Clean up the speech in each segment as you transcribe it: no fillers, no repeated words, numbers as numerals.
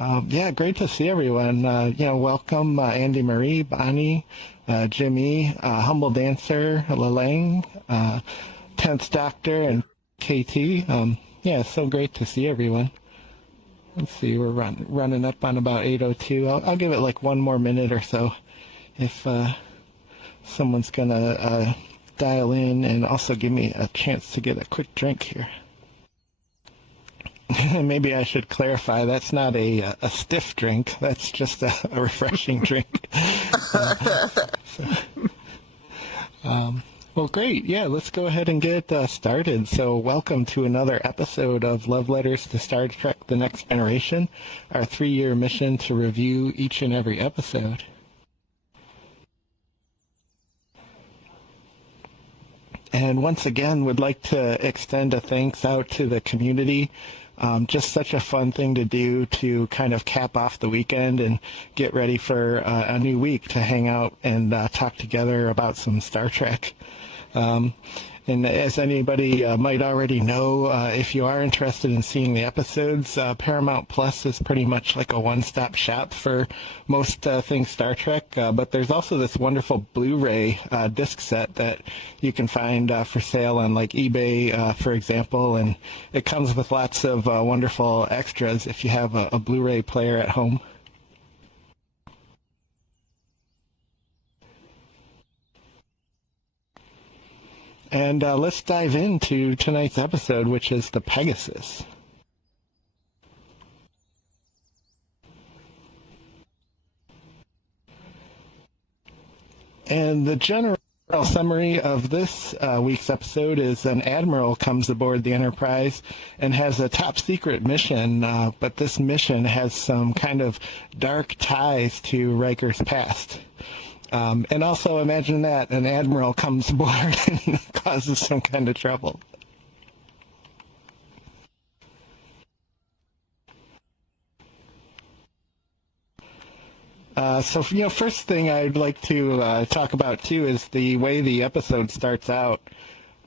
Yeah, great to see everyone. Welcome Andy Marie, Bonnie, Jimmy, Humble Dancer, Lalang, 10th Doctor, and KT. Yeah, so great to see everyone. Let's see, we're running up on about 8:02. I'll give it like one more minute or so if someone's gonna dial in and also give me a chance to get a quick drink here. Maybe I should clarify, that's not a stiff drink. That's just a refreshing drink. So, well, great. Yeah, let's go ahead and get started. So welcome to another episode of Love Letters to Star Trek The Next Generation, our 3-year mission to review each and every episode. And once again, would like to extend a thanks out to the community. Just such a fun thing to do to kind of cap off the weekend and get ready for a new week to hang out and talk together about some Star Trek. And as anybody might already know, if you are interested in seeing the episodes, Paramount Plus is pretty much like a one-stop shop for most things Star Trek. But there's also this wonderful Blu-ray disc set that you can find for sale on like eBay, for example. And it comes with lots of wonderful extras if you have a Blu-ray player at home. And let's dive into tonight's episode, which is the Pegasus. And the general summary of this week's episode is an admiral comes aboard the Enterprise and has a top secret mission, but this mission has some kind of dark ties to Riker's past. And also imagine that an admiral comes aboard and causes some kind of trouble. First thing I'd like to talk about, too, is the way the episode starts out.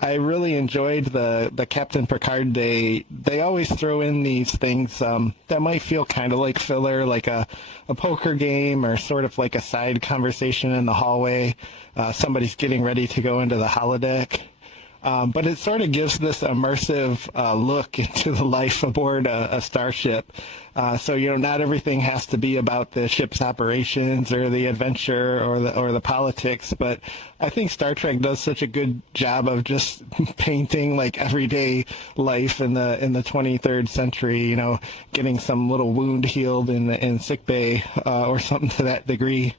I really enjoyed the Captain Picard Day. They always throw in these things that might feel kind of like filler, like a poker game or sort of like a side conversation in the hallway. Somebody's getting ready to go into the holodeck. But it sort of gives this immersive look into the life aboard a starship. Not everything has to be about the ship's operations or the adventure or the politics, but I think Star Trek does such a good job of just painting like everyday life in the 23rd century, getting some little wound healed in sick bay or something to that degree.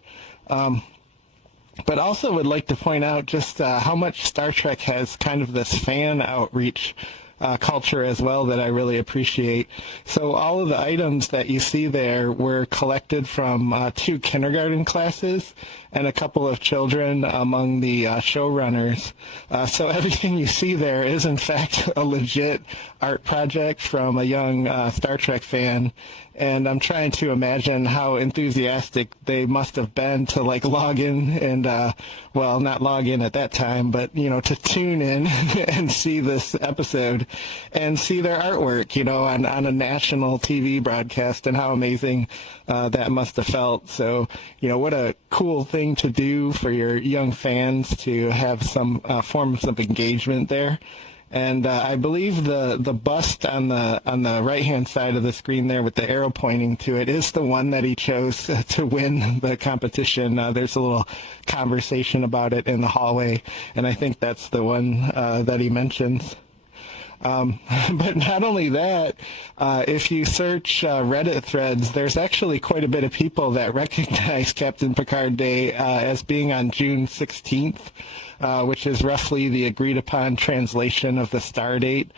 But also would like to point out just how much Star Trek has kind of this fan outreach culture as well that I really appreciate. So all of the items that you see there were collected from 2 kindergarten classes and a couple of children among the showrunners. So everything you see there is in fact a legit art project from a young Star Trek fan. And I'm trying to imagine how enthusiastic they must have been to like log in and, not log in at that time, but, to tune in and see this episode and see their artwork, on a national TV broadcast, and how amazing that must have felt. So, what a cool thing to do for your young fans to have some forms of engagement there. And I believe the bust on the right-hand side of the screen there with the arrow pointing to it is the one that he chose to win the competition. There's a little conversation about it in the hallway, and I think that's the one that he mentions. But not only that, if you search Reddit threads, there's actually quite a bit of people that recognize Captain Picard Day as being on June 16th, which is roughly the agreed-upon translation of the star date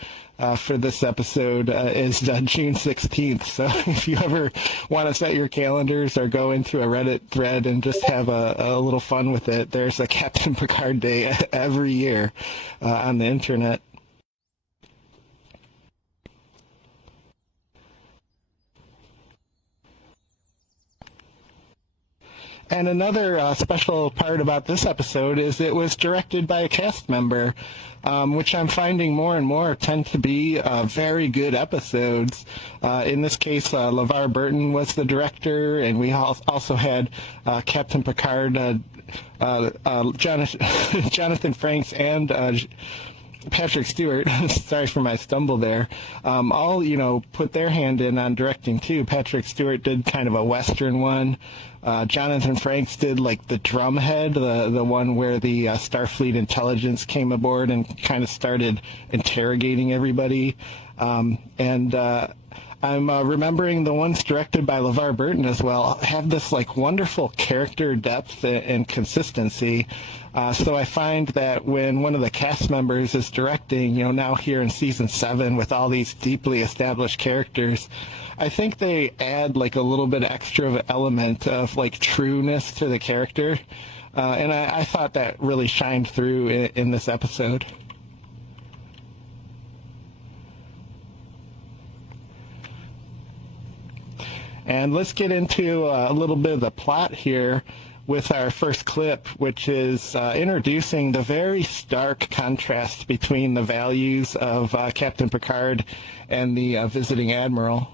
for this episode is June 16th. So if you ever want to set your calendars or go into a Reddit thread and just have a little fun with it, there's a Captain Picard Day every year on the internet. And another special part about this episode is it was directed by a cast member, which I'm finding more and more tend to be very good episodes. In this case, LeVar Burton was the director, and we also had Captain Picard, Jonathan Frakes, and Patrick Stewart, sorry for my stumble there, all, put their hand in on directing too. Patrick Stewart did kind of a Western one. Jonathan Frakes did like the Drumhead, the one where the Starfleet intelligence came aboard and kind of started interrogating everybody. I'm remembering the ones directed by LeVar Burton as well have this like wonderful character depth and consistency. So I find that when one of the cast members is directing, now here in season 7 with all these deeply established characters, I think they add like a little bit extra of an element of like trueness to the character. And I thought that really shined through in this episode. And let's get into a little bit of the plot here with our first clip, which is introducing the very stark contrast between the values of Captain Picard and the visiting admiral.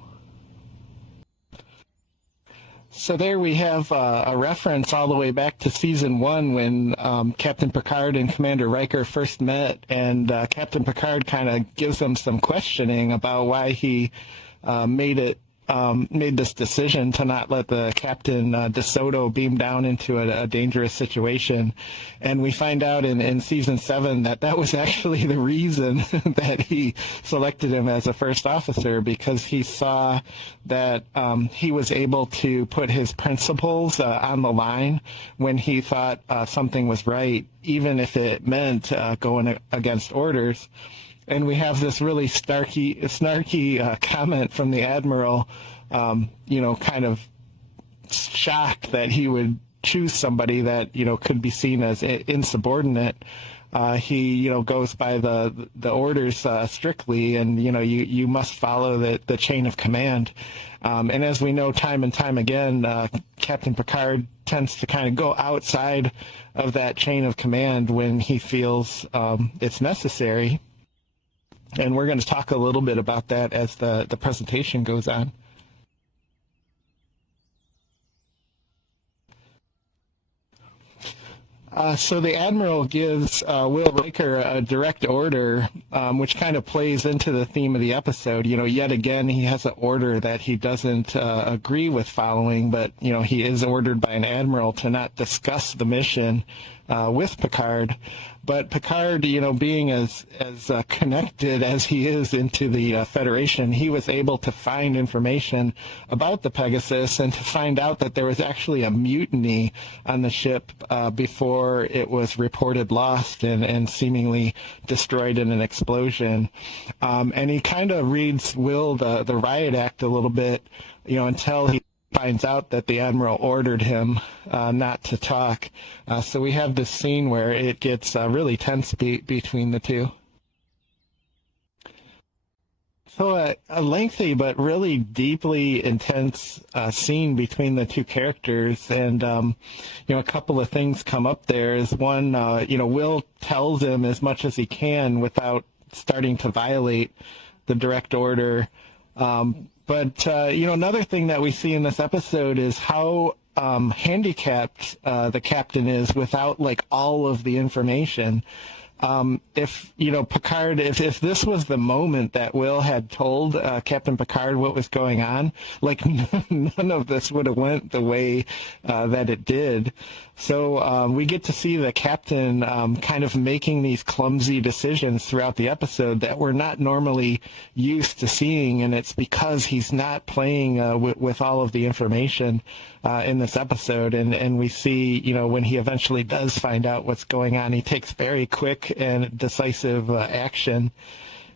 So there we have a reference all the way back to season 1 when Captain Picard and Commander Riker first met, and Captain Picard kind of gives them some questioning about why he made this decision to not let the Captain DeSoto beam down into a dangerous situation. And we find out in season 7 that was actually the reason that he selected him as a first officer, because he saw that he was able to put his principles on the line when he thought something was right, even if it meant going against orders. And we have this really snarky comment from the Admiral, kind of shocked that he would choose somebody that, could be seen as insubordinate. He, goes by the orders strictly, and, you must follow the chain of command. And as we know time and time again, Captain Picard tends to kind of go outside of that chain of command when he feels it's necessary. And we're going to talk a little bit about that as the presentation goes on. So the Admiral gives Will Riker a direct order, which kind of plays into the theme of the episode. Yet again, he has an order that he doesn't agree with following, but, he is ordered by an Admiral to not discuss the mission with Picard. But Picard, being as connected as he is into the Federation, he was able to find information about the Pegasus and to find out that there was actually a mutiny on the ship before it was reported lost and seemingly destroyed in an explosion. And he kind of reads Will the riot act a little bit, until he finds out that the Admiral ordered him not to talk. So we have this scene where it gets really tense between the two. So a lengthy but really deeply intense scene between the two characters, and a couple of things come up there. Is one, Will tells him as much as he can without starting to violate the direct order. But another thing that we see in this episode is how handicapped the captain is without like all of the information. If Picard, if this was the moment that Will had told Captain Picard what was going on, like none of this would have went the way that it did. So we get to see the captain kind of making these clumsy decisions throughout the episode that we're not normally used to seeing, and it's because he's not playing with all of the information in this episode. And we see, when he eventually does find out what's going on, he takes very quick and decisive action.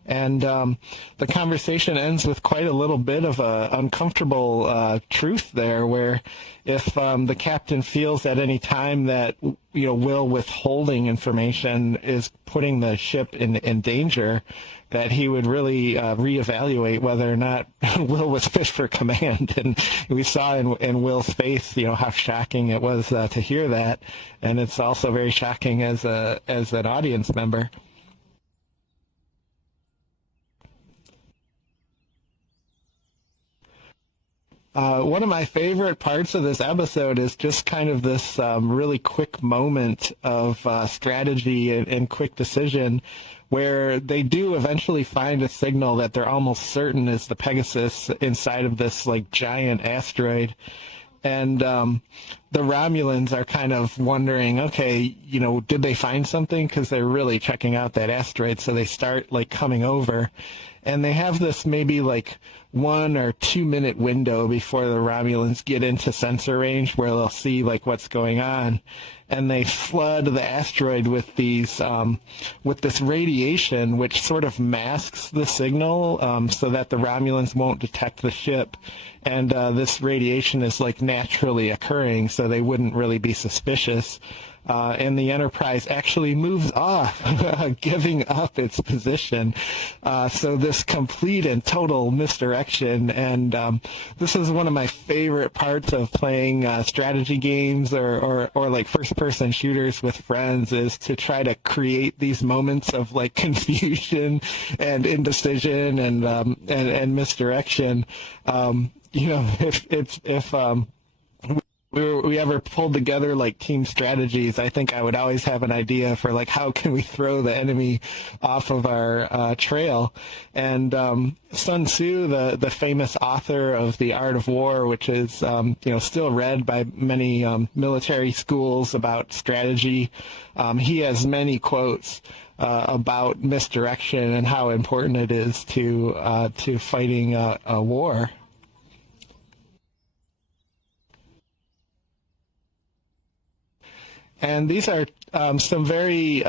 And the conversation ends with quite a little bit of a uncomfortable truth there, where if the captain feels at any time that Will withholding information is putting the ship in danger, that he would really reevaluate whether or not Will was fit for command. And we saw in Will's face, how shocking it was to hear that, and it's also very shocking as an audience member. One of my favorite parts of this episode is just kind of this really quick moment of strategy and quick decision, where they do eventually find a signal that they're almost certain is the Pegasus inside of this like giant asteroid. And the Romulans are kind of wondering, okay, did they find something? Because they're really checking out that asteroid, so they start like coming over, and they have this maybe like 1 or 2 minute window before the Romulans get into sensor range where they'll see like what's going on, and they flood the asteroid with with this radiation which sort of masks the signal, so that the Romulans won't detect the ship, and this radiation is like naturally occurring, so they wouldn't really be suspicious. And the Enterprise actually moves off, giving up its position. So this complete and total misdirection, and this is one of my favorite parts of playing strategy games or like first-person shooters with friends, is to try to create these moments of like confusion and indecision and misdirection. If we ever pulled together like team strategies, I think I would always have an idea for like how can we throw the enemy off of our trail. And Sun Tzu, the famous author of The Art of War, which is still read by many military schools about strategy, he has many quotes about misdirection and how important it is to fighting a war. And these are some very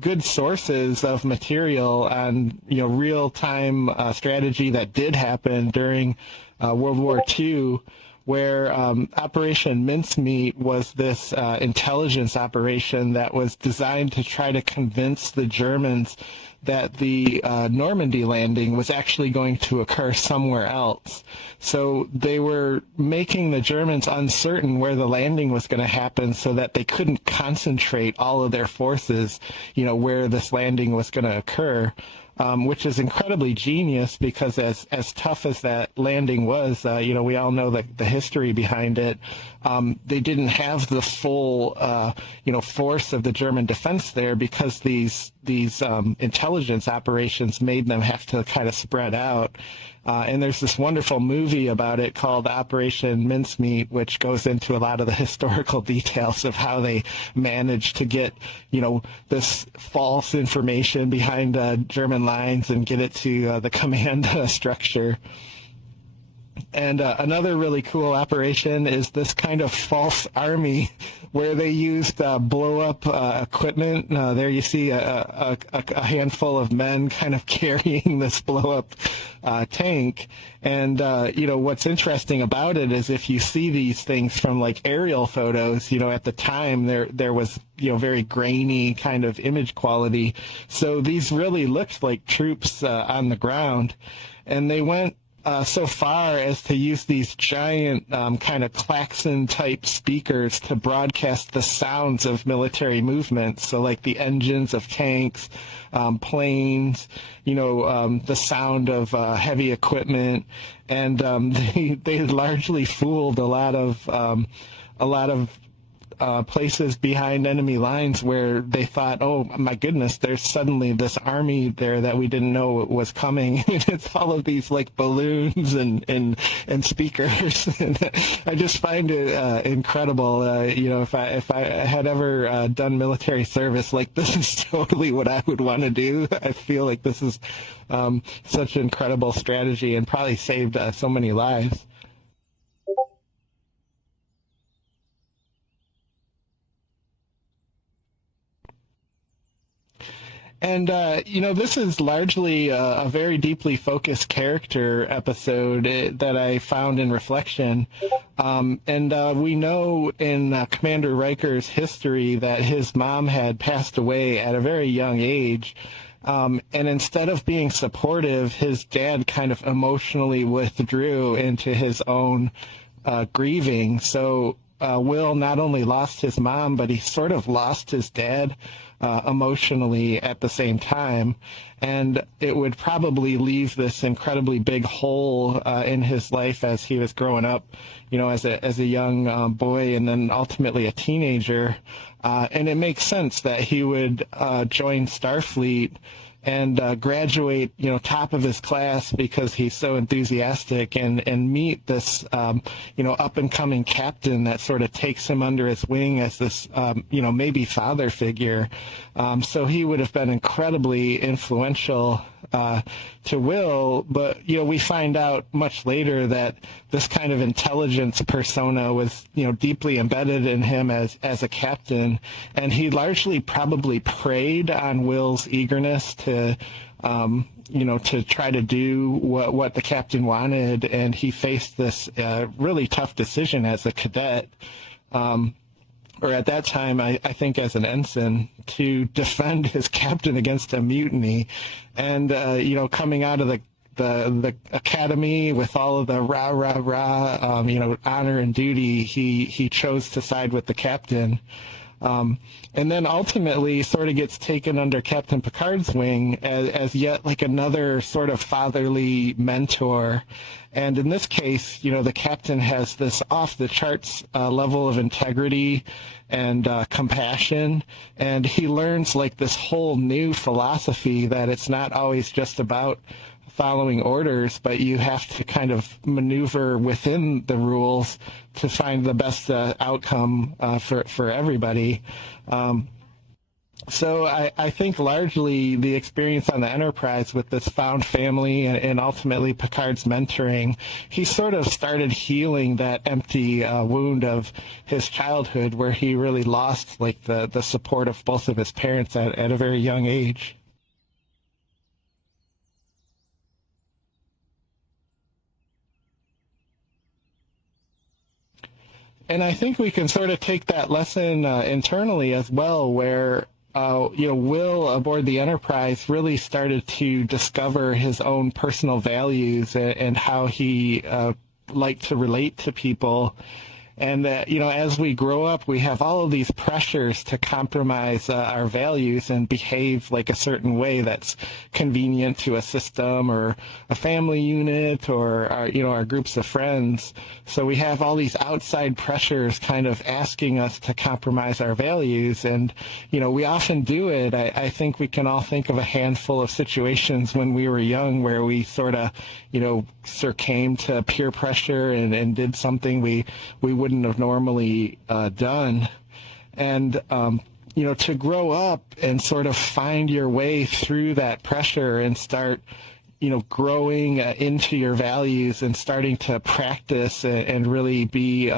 good sources of material on real-time strategy that did happen during World War II, where Operation Mincemeat was this intelligence operation that was designed to try to convince the Germans that the Normandy landing was actually going to occur somewhere else. So they were making the Germans uncertain where the landing was going to happen, so that they couldn't concentrate all of their forces, where this landing was going to occur. Which is incredibly genius, because as tough as that landing was, we all know the history behind it. They didn't have the full, force of the German defense there, because these intelligence operations made them have to kind of spread out. And there's this wonderful movie about it called Operation Mincemeat, which goes into a lot of the historical details of how they managed to get, this false information behind German lines and get it to the command structure. And another really cool operation is this kind of false army where they used blow-up equipment. There you see a handful of men kind of carrying this blow-up tank. And, what's interesting about it is if you see these things from like aerial photos, at the time there was, very grainy kind of image quality. So these really looked like troops on the ground. And they went so far as to use these giant kind of klaxon-type speakers to broadcast the sounds of military movements. So like the engines of tanks, planes, the sound of heavy equipment. And they largely fooled a lot of places behind enemy lines, where they thought, oh my goodness, there's suddenly this army there that we didn't know was coming. It's all of these like balloons and speakers. And I just find it incredible. If I had ever done military service, like this is totally what I would want to do. I feel like this is such incredible strategy, and probably saved so many lives. And, this is largely a very deeply focused character episode that I found in reflection. And we know in Commander Riker's history that his mom had passed away at a very young age. And instead of being supportive, his dad kind of emotionally withdrew into his own grieving. So Will not only lost his mom, but he sort of lost his dad emotionally at the same time. And it would probably leave this incredibly big hole in his life as he was growing up, as a young boy and then ultimately a teenager. And it makes sense that he would join Starfleet and graduate, top of his class because he's so enthusiastic, and meet this, up and coming captain that sort of takes him under his wing as this, maybe father figure. So he would have been incredibly influential to Will, but we find out much later that this kind of intelligence persona was deeply embedded in him as a captain, and he largely probably preyed on Will's eagerness to to try to do what the captain wanted, and he faced this really tough decision as a cadet. Or at that time, I think as an ensign, to defend his captain against a mutiny. And, coming out of the academy with all of the rah, rah, rah, honor and duty, he chose to side with the captain. And then ultimately sort of gets taken under Captain Picard's wing as yet like another sort of fatherly mentor. And in this case, the captain has this off-the-charts level of integrity and compassion, and he learns like this whole new philosophy that it's not always just about following orders, but you have to kind of maneuver within the rules to find the best outcome for everybody. So I think largely the experience on the Enterprise with this found family and ultimately Picard's mentoring, he sort of started healing that empty wound of his childhood where he really lost like the support of both of his parents at a very young age. And I think we can sort of take that lesson internally as well, where Will aboard the Enterprise really started to discover his own personal values and how he liked to relate to people. And that, as we grow up, we have all of these pressures to compromise our values and behave like a certain way that's convenient to a system or a family unit or our groups of friends. So we have all these outside pressures kind of asking us to compromise our values. And, we often do it. I think we can all think of a handful of situations when we were young where we sort of, succumbed to peer pressure and did something we wouldn't have normally done. And, to grow up and sort of find your way through that pressure and start, growing into your values and starting to practice and really be,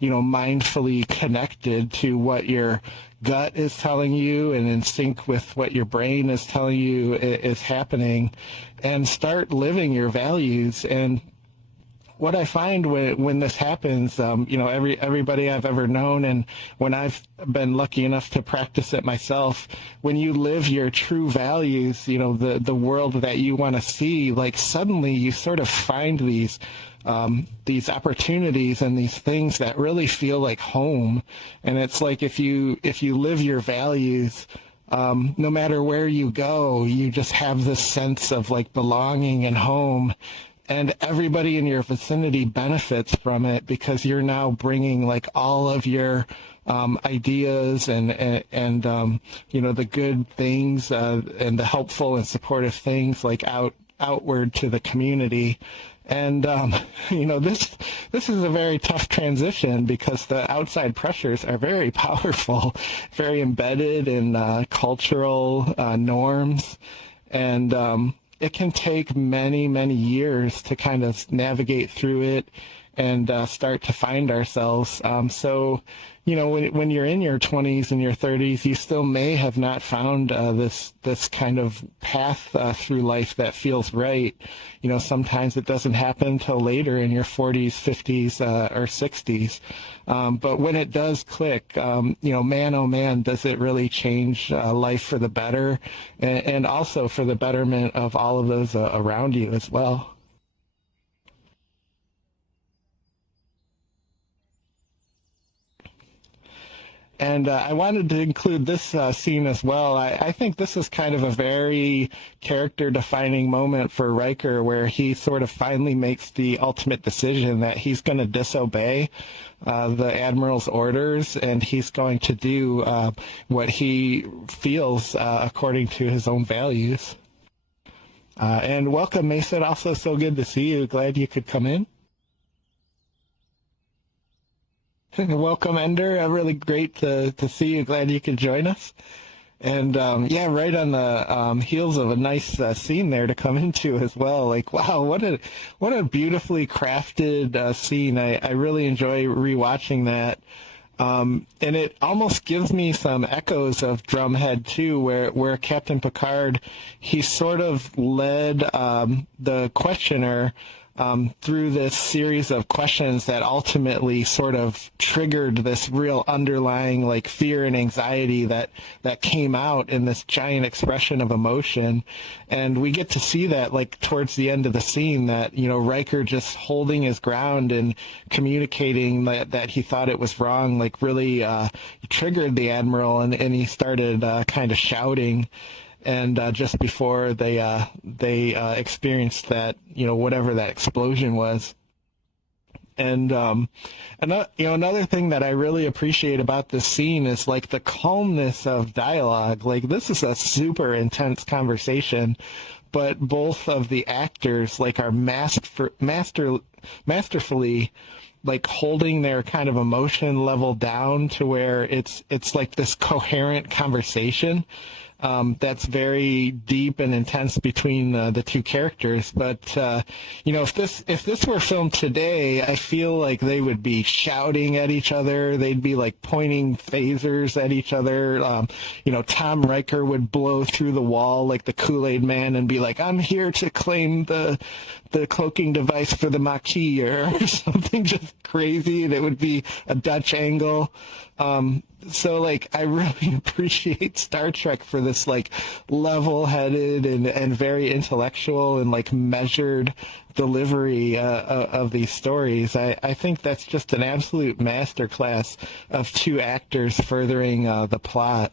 mindfully connected to what your gut is telling you and in sync with what your brain is telling you is happening, and start living your values. And what I find when this happens, everybody I've ever known, and when I've been lucky enough to practice it myself, when you live your true values, the world that you want to see, like suddenly you sort of find these opportunities and these things that really feel like home. And it's like if you live your values, no matter where you go, you just have this sense of like belonging and home. And everybody in your vicinity benefits from it because you're now bringing like all of your ideas and the good things and the helpful and supportive things like outward to the community. And this is a very tough transition because the outside pressures are very powerful, very embedded in cultural norms, and it can take many, many years to kind of navigate through it and start to find ourselves. So, when you're in your 20s and your 30s, you still may have not found this kind of path through life that feels right. Sometimes it doesn't happen until later in your 40s, 50s, or 60s. But when it does click, man, oh man, does it really change life for the better, and also for the betterment of all of those around you as well. And I wanted to include this scene as well. I think this is kind of a very character-defining moment for Riker, where he sort of finally makes the ultimate decision that he's going to disobey the Admiral's orders, and he's going to do what he feels according to his own values. And welcome, Mason. Also so good to see you. Glad you could come in. Welcome, Ender. Really great to see you. Glad you could join us. And yeah, right on the heels of a nice scene there to come into as well. Like, wow, what a beautifully crafted scene. I really enjoy rewatching that. And it almost gives me some echoes of Drumhead too, where Captain Picard, he sort of led the questioner through this series of questions that ultimately sort of triggered this real underlying like fear and anxiety that came out in this giant expression of emotion. And we get to see that like towards the end of the scene, that Riker just holding his ground and communicating that he thought it was wrong, like really triggered the Admiral, and he started kind of shouting. And just before they experienced that, whatever that explosion was. And another thing that I really appreciate about this scene is like the calmness of dialogue. Like, this is a super intense conversation, but both of the actors like are masterfully like holding their kind of emotion level down to where it's like this coherent conversation that's very deep and intense between the two characters. But if this were filmed today, I feel like they would be shouting at each other. They'd be like pointing phasers at each other. Tom Riker would blow through the wall like the Kool-Aid Man and be like, "I'm here to claim the cloaking device for the Maquis," or something just crazy. That would be a Dutch angle. So like I really appreciate Star Trek for this like level-headed and very intellectual and like measured delivery of these stories. I think that's just an absolute masterclass of two actors furthering the plot.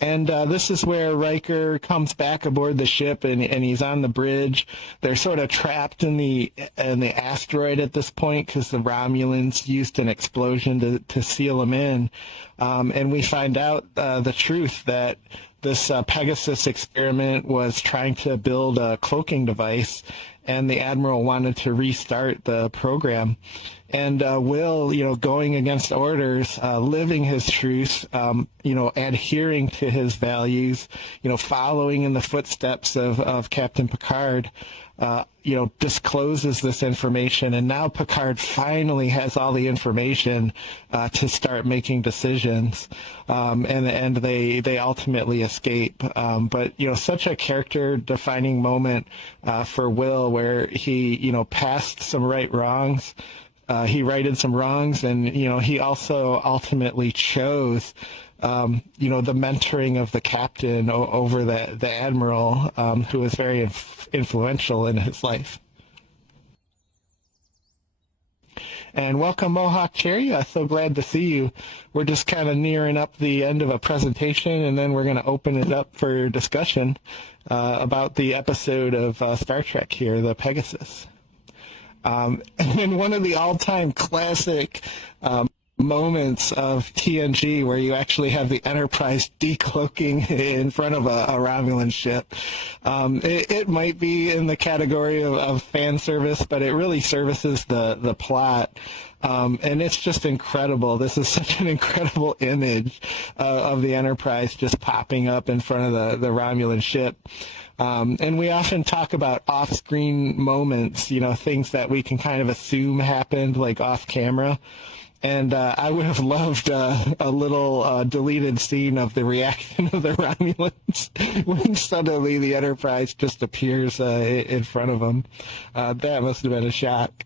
And this is where Riker comes back aboard the ship, and he's on the bridge. They're sort of trapped in the asteroid at this point because the Romulans used an explosion to seal them in. And we find out the truth that this Pegasus experiment was trying to build a cloaking device, and the Admiral wanted to restart the program. And Will, going against orders, living his truth, adhering to his values, following in the footsteps of Captain Picard, discloses this information. And now Picard finally has all the information to start making decisions. And they ultimately escape. But, such a character-defining moment for Will, where he, passed some right wrongs. He righted some wrongs, and he also ultimately chose the mentoring of the captain over the admiral, who was very influential in his life. And welcome, Mohawk Cherry. So glad to see you. We're just kind of nearing up the end of a presentation, and then we're going to open it up for discussion about the episode of Star Trek here, the Pegasus. And then one of the all-time classic moments of TNG where you actually have the Enterprise decloaking in front of a Romulan ship. It might be in the category of fan service, but it really services the plot. And it's just incredible. This is such an incredible image of the Enterprise just popping up in front of the Romulan ship. And we often talk about off-screen moments, things that we can kind of assume happened, like off-camera. And I would have loved a little deleted scene of the reaction of the Romulans when suddenly the Enterprise just appears in front of them. That must have been a shock.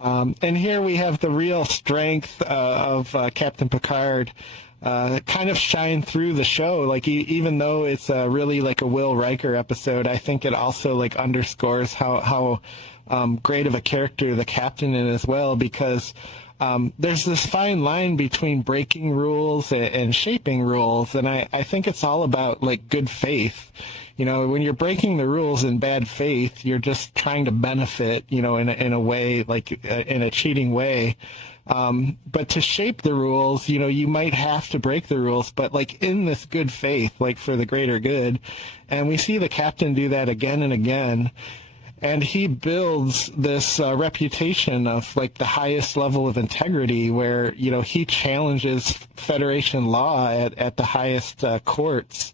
And here we have the real strength of Captain Picard kind of shine through the show. Like even though it's really like a Will Riker episode, I think it also like underscores how great of a character the captain is as well, because there's this fine line between breaking rules and shaping rules, and I think it's all about like good faith. When you're breaking the rules in bad faith, you're just trying to benefit, in a way, like in a cheating way. But to shape the rules, you might have to break the rules, but like in this good faith, like for the greater good. And we see the captain do that again and again. And he builds this reputation of like the highest level of integrity where, he challenges Federation law at the highest courts.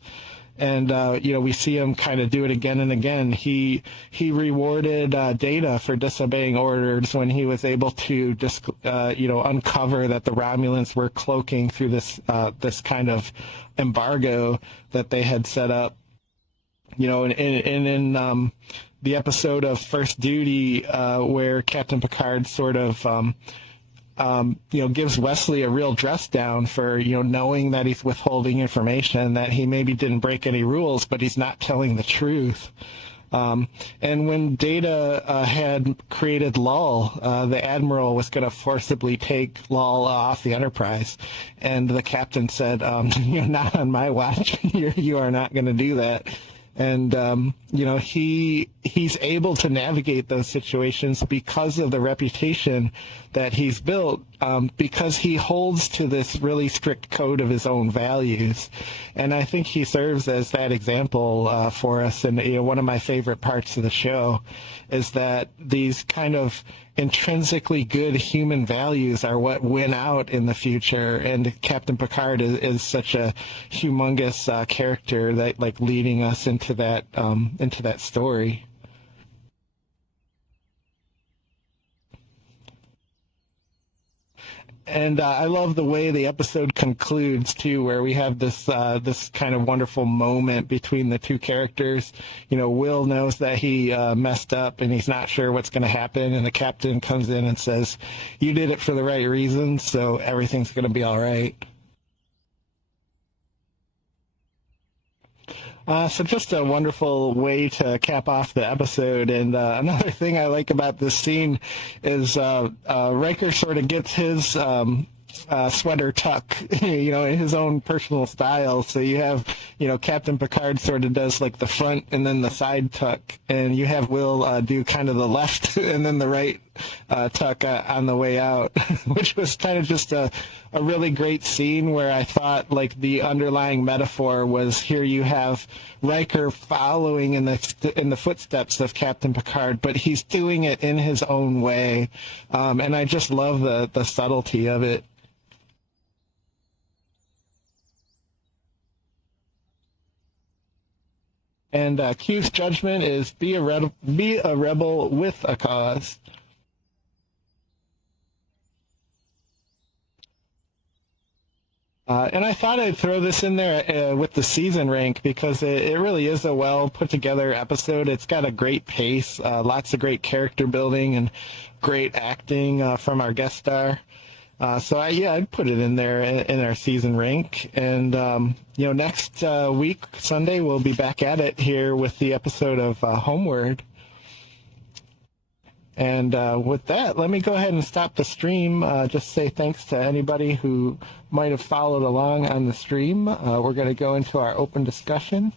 And, we see him kind of do it again and again. He rewarded Data for disobeying orders when he was able to just, uncover that the Romulans were cloaking through this kind of embargo that they had set up. And in the episode of First Duty where Captain Picard sort of gives Wesley a real dress down for, knowing that he's withholding information, that he maybe didn't break any rules, but he's not telling the truth. And when Data had created Lal, the Admiral was going to forcibly take Lal off the Enterprise. And the captain said, not on my watch. You are not going to do that. And, he's able to navigate those situations because of the reputation that he's built, because he holds to this really strict code of his own values. And I think he serves as that example for us. And, one of my favorite parts of the show is that these kind of intrinsically good human values are what win out in the future, and Captain Picard is such a humongous character that like leading us into that story. And I love the way the episode concludes too, where we have this kind of wonderful moment between the two characters. Will knows that he messed up and he's not sure what's going to happen, and the captain comes in and says, "You did it for the right reasons, so everything's going to be all right." So just a wonderful way to cap off the episode. And another thing I like about this scene is Riker sort of gets his sweater tuck, in his own personal style. So you have, Captain Picard sort of does like the front and then the side tuck, and you have Will do kind of the left and then the right tuck on the way out, which was kind of just a really great scene where I thought like the underlying metaphor was here you have Riker following in the footsteps of Captain Picard, but he's doing it in his own way, and I just love the subtlety of it. And Q's judgment is be a rebel with a cause. And I thought I'd throw this in there with the season rank because it really is a well put together episode. It's got a great pace, lots of great character building, and great acting from our guest star. So I'd put it in there in our season rank. And next week Sunday we'll be back at it here with the episode of Homeward. And with that, let me go ahead and stop the stream. Just say thanks to anybody who might have followed along on the stream. We're going to go into our open discussion.